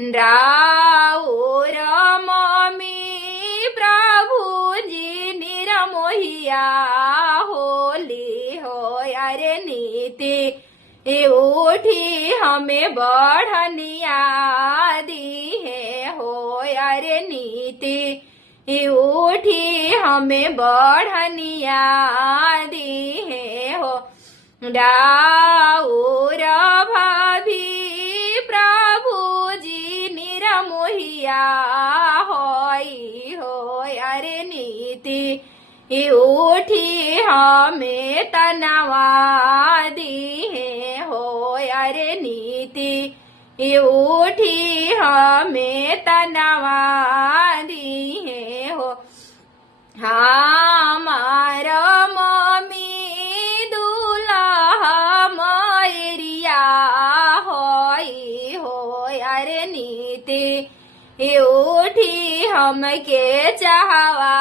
राउर मम्मी प्रभुजी निरमोहिया होली हो यारे नीति उठी हमें बढ़निया दी है हो यारे नीति उठी हमें बढ़निया दी है हो राउर भाभी प्रभुजी निरमोहिया होई हो यारे नीति उठी हमें तनवा दी है हो यारे नीति उठी हमें तनवा दी है हो हमारा मम्मी दूल्हा मैरिया होई हो यारे नीति उठी हमके चाहवा